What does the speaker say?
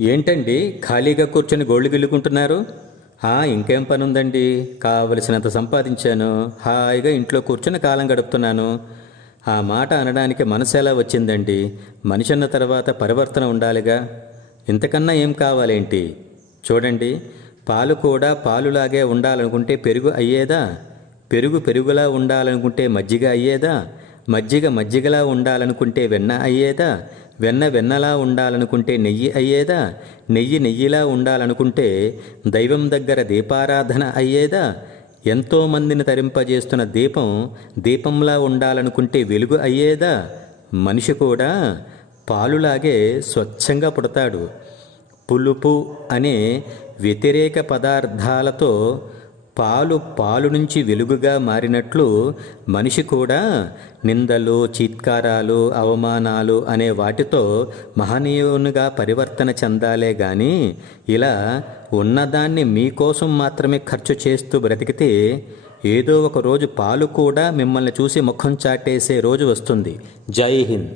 ఏంటండి ఖాళీగా కూర్చొని గోళ్ళు గిల్లుకుంటున్నారు? ఇంకేం పని ఉందండి, కావలసినంత సంపాదించాను, హాయిగా ఇంట్లో కూర్చొని కాలం గడుపుతున్నాను. ఆ మాట అనడానికి మనసు ఎలా వచ్చిందండి? మనిషి అన్న తర్వాత పరివర్తన ఉండాలిగా. ఇంతకన్నా ఏం కావాలేంటి? చూడండి, పాలు కూడా పాలులాగే ఉండాలనుకుంటే పెరుగు అయ్యేదా? పెరుగు పెరుగులా ఉండాలనుకుంటే మజ్జిగ అయ్యేదా? మజ్జిగ మజ్జిగలా ఉండాలనుకుంటే వెన్న అయ్యేదా? వెన్న వెన్నలా ఉండాలనుకుంటే నెయ్యి అయ్యేదా? నెయ్యి నెయ్యిలా ఉండాలనుకుంటే దైవం దగ్గర దీపారాధన అయ్యేదా? ఎంతోమందిని తరింపజేస్తున్న దీపం దీపంలా ఉండాలనుకుంటే వెలుగు అయ్యేదా? మనిషి కూడా పాలులాగే స్వచ్ఛంగా పుడతాడు. పులుపు అనే వ్యతిరేక పదార్థాలతో పాలు నుంచి వెలుగుగా మారినట్లు మనిషి కూడా నిందలు, చీత్కారాలు, అవమానాలు అనే వాటితో మహనీయునిగా పరివర్తన చెందాలే గాని ఇలా ఉన్నదాన్ని మీకోసం మాత్రమే ఖర్చు చేస్తూ బ్రతికితే ఏదో ఒక రోజు పాలు కూడా మిమ్మల్ని చూసి ముఖం చాటేసే రోజు వస్తుంది. జై హింద్.